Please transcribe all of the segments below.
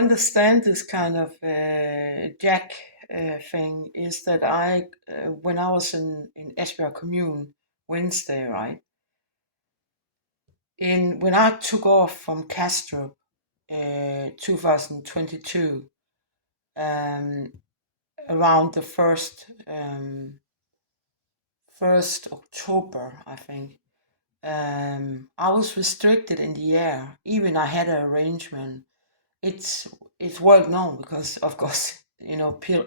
understand this kind of jack thing is that when I was in Esbjerg Commune Wednesday, right? When I took off from Castro, 2022, um, around the first October, I think. I was restricted in the air. Even I had an arrangement. It's well known because, of course,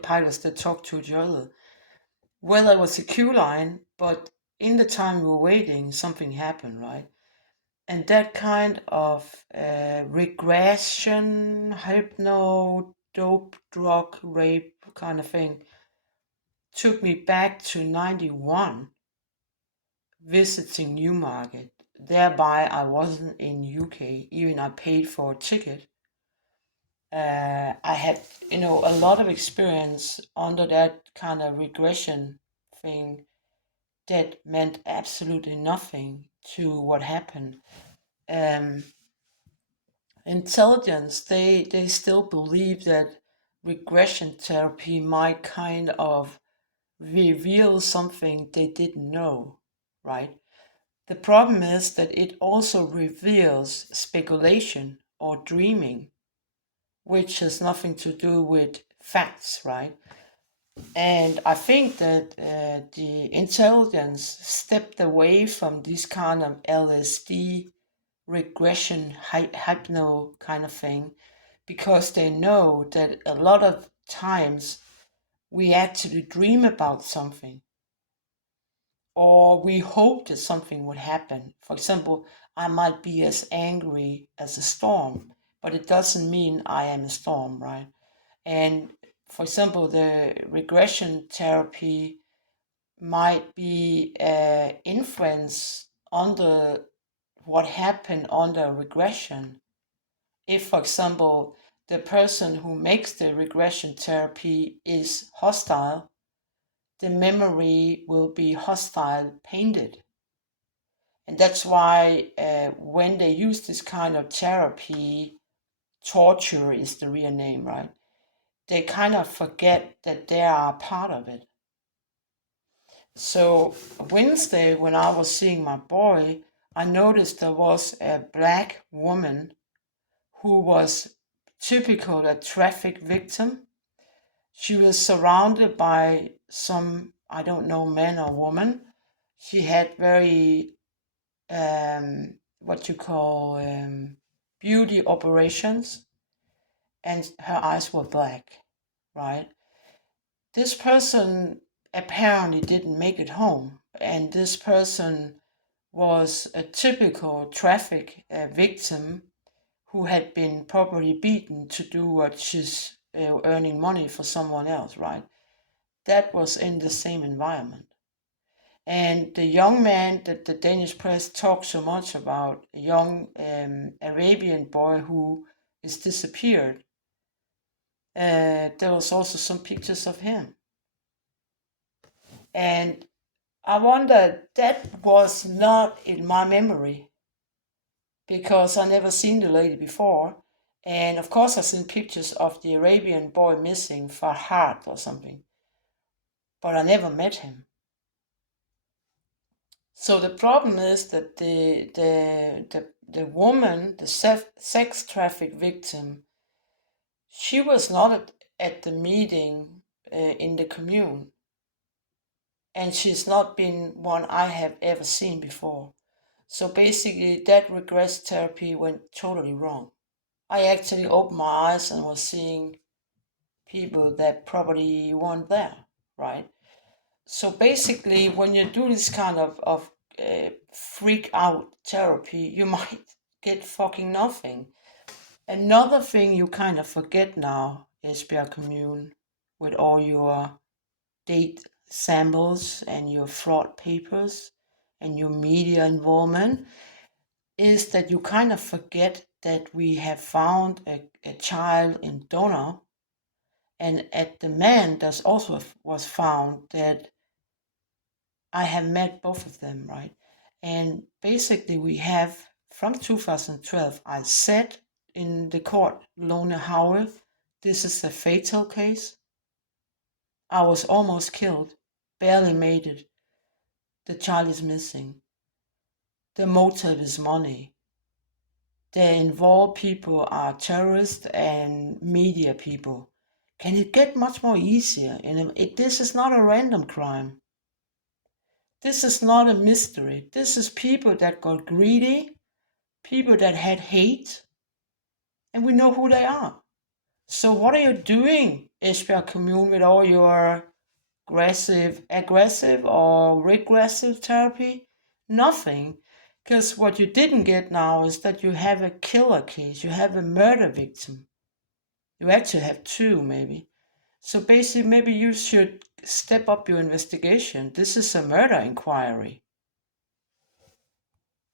pilots that talk to each other. Well, it was a queue line, but in the time we were waiting, something happened, right? And that kind of regression, hypno, dope, drug, rape kind of thing took me back to 91, visiting Newmarket. Thereby, I wasn't in UK, even I paid for a ticket. I had, a lot of experience under that kind of regression thing that meant absolutely nothing to what happened. Um, Intelligence, they still believe that regression therapy might kind of reveal something they didn't know, right? The problem is that it also reveals speculation or dreaming, which has nothing to do with facts, right? And I think that the intelligence stepped away from this kind of LSD regression hypno kind of thing because they know that a lot of times we actually dream about something or we hope that something would happen. For example, I might be as angry as a storm, but it doesn't mean I am a storm, right? And for example, the regression therapy might be influence on the what happened under regression. If, for example, the person who makes the regression therapy is hostile, the memory will be hostile painted. And that's why when they use this kind of therapy, torture is the real name, right? They kind of forget that they are a part of it. So Wednesday, when I was seeing my boy, I noticed there was a black woman who was typical a traffic victim. She was surrounded by some, I don't know, man or woman. She had very, what you call, beauty operations, and her eyes were black, right? This person apparently didn't make it home, and this person was a typical traffic victim who had been properly beaten to do what she's earning money for someone else, right? That was in the same environment. And the young man that the Danish press talks so much about, a young Arabian boy who is disappeared, there was also some pictures of him. And I wonder, that was not in my memory because I never seen the lady before. And of course, I've seen pictures of the Arabian boy missing, Farhad or something, but I never met him. So the problem is that the woman, the sex traffic victim, she was not at the meeting in the commune, and she's not been one I have ever seen before. So basically, that regress therapy went totally wrong. I actually opened my eyes and was seeing people that probably weren't there, right? So basically, when you do this kind of freak out therapy, you might get fucking nothing. Another thing you kind of forget now, Esbjerg Commune, with all your date samples and your fraud papers and your media involvement, is that you kind of forget that we have found a child in donor, and at the man there's also was found that I have met both of them, right? And basically we have from 2012, I said in the court, Lone Howe. This is a fatal case. I was almost killed, barely made it. The child is missing. The motive is money. The involved people are terrorists and media people. Can it get much more easier? This is not a random crime. This is not a mystery. This is people that got greedy, people that had hate, and we know who they are. So what are you doing, Esbjerg Commune, with all your aggressive or regressive therapy? Nothing. Because what you didn't get now is that you have a killer case, you have a murder victim. You actually have two, maybe. So basically, maybe you should step up your investigation. This is a murder inquiry.